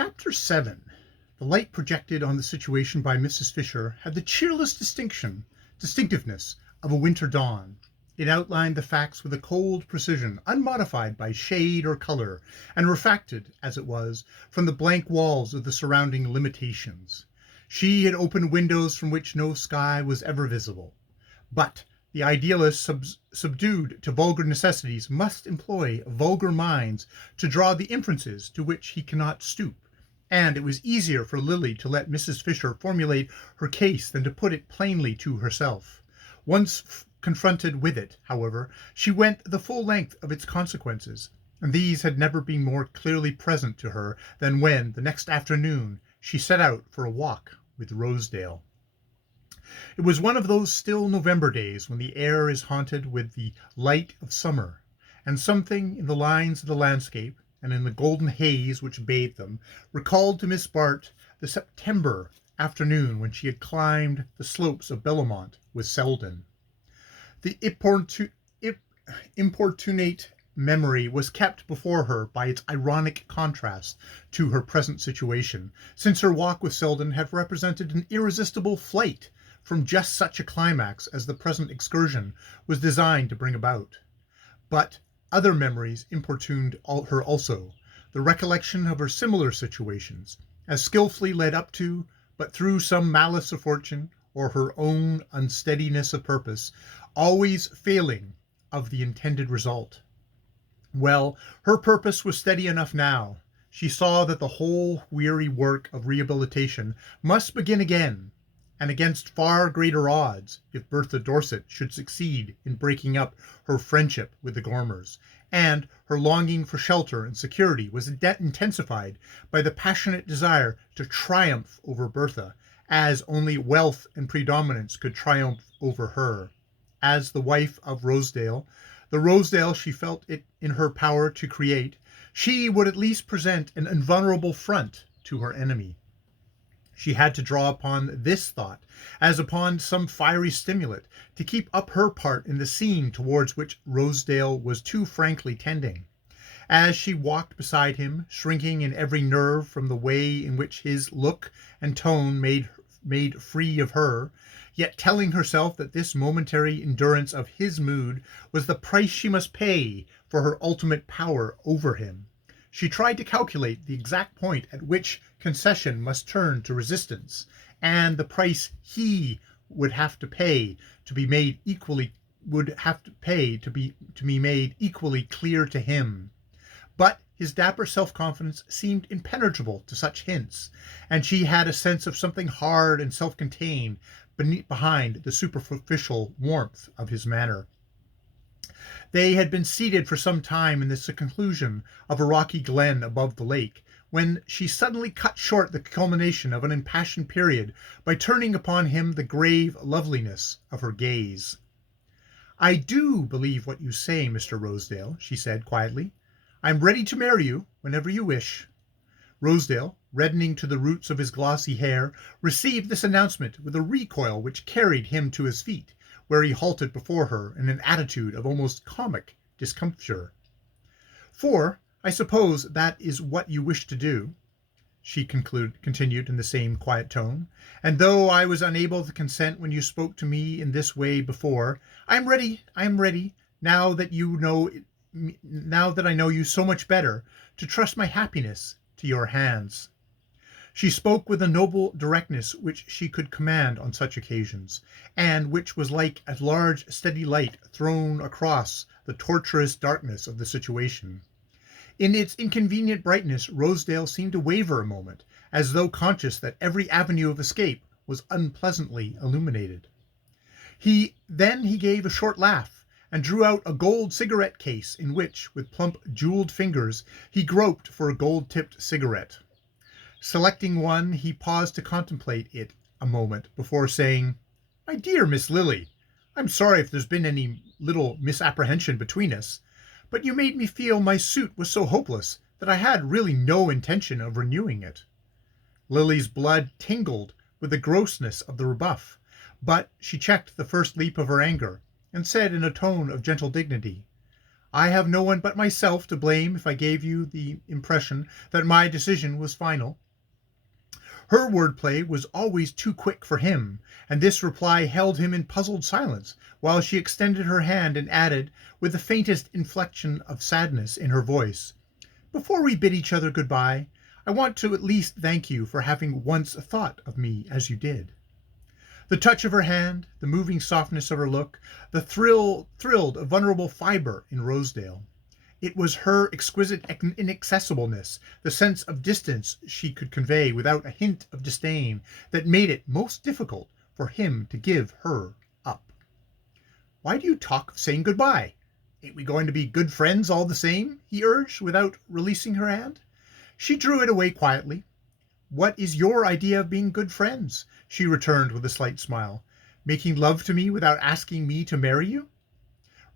Chapter 7. The light projected on the situation by Mrs. Fisher had the cheerless distinctiveness of a winter dawn. It outlined the facts with a cold precision, unmodified by shade or color, and refracted, as it was, from the blank walls of the surrounding limitations. She had opened windows from which no sky was ever visible. But the idealist subdued to vulgar necessities must employ vulgar minds to draw the inferences to which he cannot stoop, and it was easier for Lily to let Mrs. Fisher formulate her case than to put it plainly to herself. Once confronted with it, however, she went the full length of its consequences, and these had never been more clearly present to her than when, the next afternoon, she set out for a walk with Rosedale. It was one of those still November days when the air is haunted with the light of summer, and something in the lines of the landscape, and in the golden haze which bathed them, recalled to Miss Bart the September afternoon when she had climbed the slopes of Belmont with Selden. The importunate memory was kept before her by its ironic contrast to her present situation, since her walk with Selden had represented an irresistible flight from just such a climax as the present excursion was designed to bring about. But other memories importuned her also, the recollection of her similar situations, as skilfully led up to, but through some malice of fortune, or her own unsteadiness of purpose, always failing of the intended result. Well, her purpose was steady enough now. She saw that the whole weary work of rehabilitation must begin again, and against far greater odds, if Bertha Dorset should succeed in breaking up her friendship with the Gormers, and her longing for shelter and security was intensified by the passionate desire to triumph over Bertha, as only wealth and predominance could triumph over her. As the wife of Rosedale, the Rosedale she felt it in her power to create, she would at least present an invulnerable front to her enemy. She had to draw upon this thought, as upon some fiery stimulant, to keep up her part in the scene towards which Rosedale was too frankly tending. As she walked beside him, shrinking in every nerve from the way in which his look and tone made free of her, yet telling herself that this momentary endurance of his mood was the price she must pay for her ultimate power over him, she tried to calculate the exact point at which concession must turn to resistance, and the price he would have to pay to be made equally clear to him. But his dapper self-confidence seemed impenetrable to such hints, and she had a sense of something hard and self-contained behind the superficial warmth of his manner. They had been seated for some time in the seclusion of a rocky glen above the lake, when she suddenly cut short the culmination of an impassioned period by turning upon him the grave loveliness of her gaze. "I do believe what you say, Mr. Rosedale," she said quietly. "I am ready to marry you whenever you wish." Rosedale, reddening to the roots of his glossy hair, received this announcement with a recoil which carried him to his feet, where he halted before her in an attitude of almost comic discomfiture. "For I suppose that is what you wish to do," she continued in the same quiet tone, "and though I was unable to consent when you spoke to me in this way before, I am ready, now that I know you so much better, to trust my happiness to your hands." She spoke with a noble directness which she could command on such occasions, and which was like a large steady light thrown across the tortuous darkness of the situation. In its inconvenient brightness Rosedale seemed to waver a moment, as though conscious that every avenue of escape was unpleasantly illuminated. Then he gave a short laugh, and drew out a gold cigarette case in which, with plump jeweled fingers, he groped for a gold-tipped cigarette. Selecting one, he paused to contemplate it a moment before saying, "My dear Miss Lily, I'm sorry if there's been any little misapprehension between us, but you made me feel my suit was so hopeless that I had really no intention of renewing it." Lily's blood tingled with the grossness of the rebuff, but she checked the first leap of her anger, and said in a tone of gentle dignity, I have no one but myself to blame if I gave you the impression that my decision was final. Her wordplay was always too quick for him, and this reply held him in puzzled silence, while she extended her hand and added, with the faintest inflection of sadness in her voice, "Before we bid each other good-bye, I want to at least thank you for having once thought of me as you did." The touch of her hand, the moving softness of her look, the thrilled a vulnerable fibre in Rosedale. It was her exquisite inaccessibleness, the sense of distance she could convey without a hint of disdain, that made it most difficult for him to give her up. "Why do you talk of saying good-bye? Ain't we going to be good friends all the same?" he urged, without releasing her hand. She drew it away quietly. "What is your idea of being good friends?" she returned with a slight smile. "Making love to me without asking me to marry you?"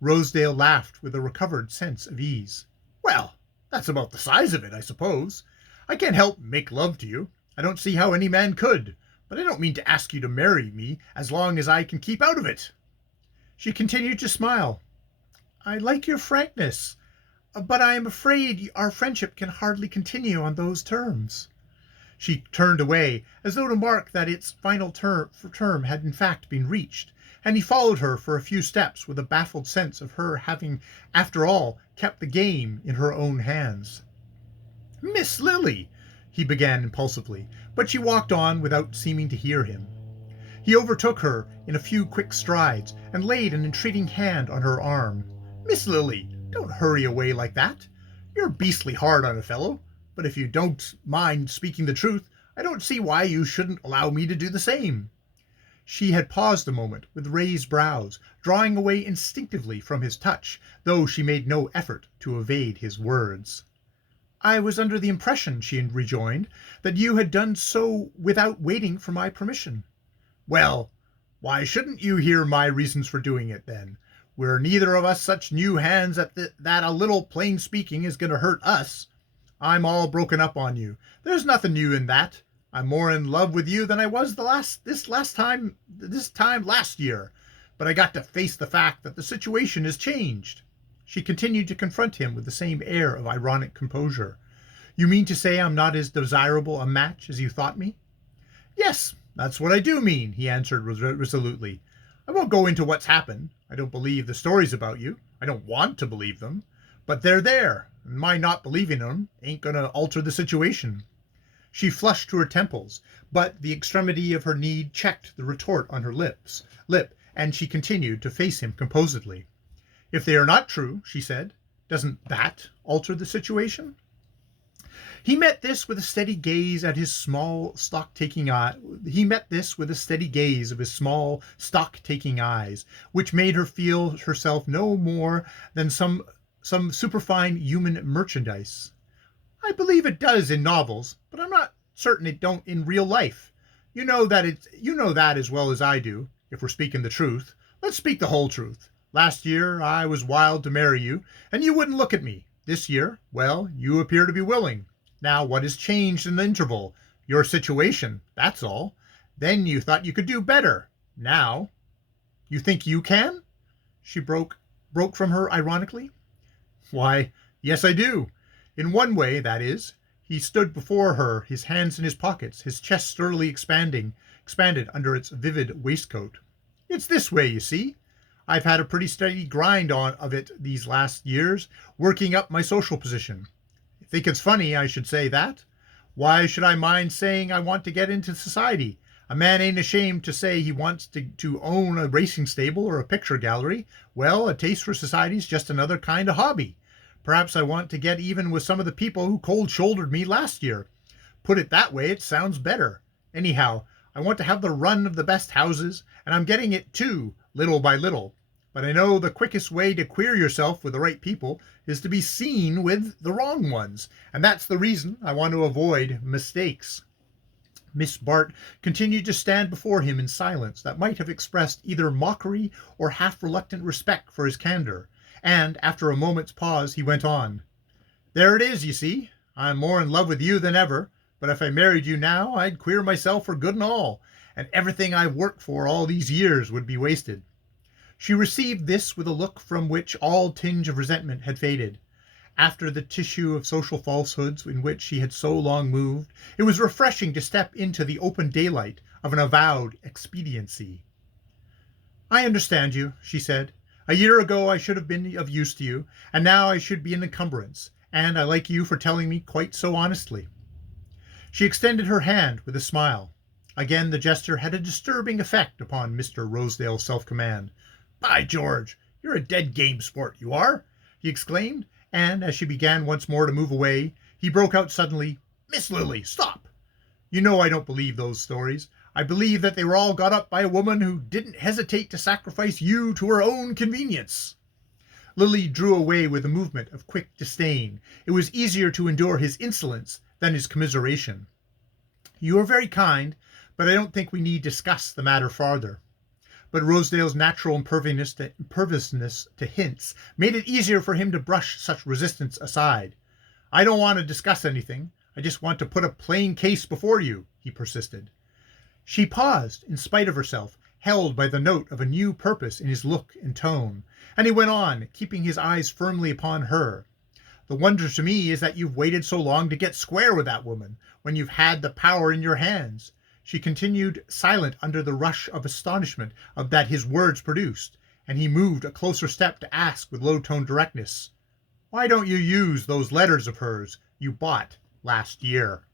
Rosedale laughed with a recovered sense of ease. "Well, that's about the size of it, I suppose. I can't help make love to you. I don't see how any man could. But I don't mean to ask you to marry me as long as I can keep out of it." She continued to smile. "I like your frankness, but I am afraid our friendship can hardly continue on those terms." She turned away, as though to mark that its final term had in fact been reached, and he followed her for a few steps with a baffled sense of her having, after all, kept the game in her own hands. "Miss Lily," he began impulsively, but she walked on without seeming to hear him. He overtook her in a few quick strides and laid an entreating hand on her arm. "Miss Lily, don't hurry away like that. You're beastly hard on a fellow, but if you don't mind speaking the truth, I don't see why you shouldn't allow me to do the same." She had paused a moment with raised brows, drawing away instinctively from his touch, though she made no effort to evade his words. "I was under the impression," she rejoined, "that you had done so without waiting for my permission." "Well, why shouldn't you hear my reasons for doing it, then? We're neither of us such new hands that a little plain speaking is going to hurt us. I'm all broken up on you. There's nothing new in that. I'm more in love with you than I was this time last year. But I got to face the fact that the situation has changed." She continued to confront him with the same air of ironic composure. "You mean to say I'm not as desirable a match as you thought me?" "Yes, that's what I do mean," he answered resolutely. "I won't go into what's happened. I don't believe the stories about you. I don't want to believe them. But they're there, and my not believing them ain't going to alter the situation." She flushed to her temples, but the extremity of her need checked the retort on her lip, and she continued to face him composedly. "If they are not true," she said, "doesn't that alter the situation?" He met this with a steady gaze of his small stock-taking eyes, which made her feel herself no more than some superfine human merchandise. "I believe it does in novels, but I'm not certain it don't in real life. You know that as well as I do, if we're speaking the truth. Let's speak the whole truth. Last year I was wild to marry you, and you wouldn't look at me. This year, well, you appear to be willing. Now, what has changed in the interval? Your situation, that's all. Then you thought you could do better. Now, you think you can?" She broke from her ironically. "Why, yes, I do. In one way, that is." He stood before her, his hands in his pockets, his chest sturdily expanded under its vivid waistcoat. "It's this way, you see. I've had a pretty steady grind of it these last years, working up my social position. Think it's funny I should say that? Why should I mind saying I want to get into society? A man ain't ashamed to say he wants to own a racing stable or a picture gallery. Well, a taste for society's just another kind of hobby. Perhaps I want to get even with some of the people who cold-shouldered me last year. Put it that way, it sounds better. Anyhow, I want to have the run of the best houses, and I'm getting it too, little by little. But I know the quickest way to queer yourself with the right people is to be seen with the wrong ones, and that's the reason I want to avoid mistakes." Miss Bart continued to stand before him in silence that might have expressed either mockery or half-reluctant respect for his candor, and after a moment's pause he went on. "There it is, you see. I'm more in love with you than ever, but if I married you now I'd queer myself for good and all, and everything I've worked for all these years would be wasted." She received this with a look from which all tinge of resentment had faded. After the tissue of social falsehoods in which she had so long moved, it was refreshing to step into the open daylight of an avowed expediency. "I understand you," she said. "A year ago I should have been of use to you, and now I should be an encumbrance, and I like you for telling me quite so honestly." She extended her hand with a smile. Again the gesture had a disturbing effect upon Mr. Rosedale's self-command. "By George, you're a dead game sport, you are!" he exclaimed, and as she began once more to move away, he broke out suddenly, "Miss Lily, stop! You know I don't believe those stories. I believe that they were all got up by a woman who didn't hesitate to sacrifice you to her own convenience." Lily drew away with a movement of quick disdain. It was easier to endure his insolence than his commiseration. "You are very kind, but I don't think we need discuss the matter farther." But Rosedale's natural imperviousness to hints made it easier for him to brush such resistance aside. "I don't want to discuss anything. I just want to put a plain case before you," he persisted. She paused, in spite of herself, held by the note of a new purpose in his look and tone, and he went on, keeping his eyes firmly upon her. "The wonder to me is that you've waited so long to get square with that woman, when you've had the power in your hands." She continued silent under the rush of astonishment that his words produced, and he moved a closer step to ask with low-toned directness, "Why don't you use those letters of hers you bought last year?"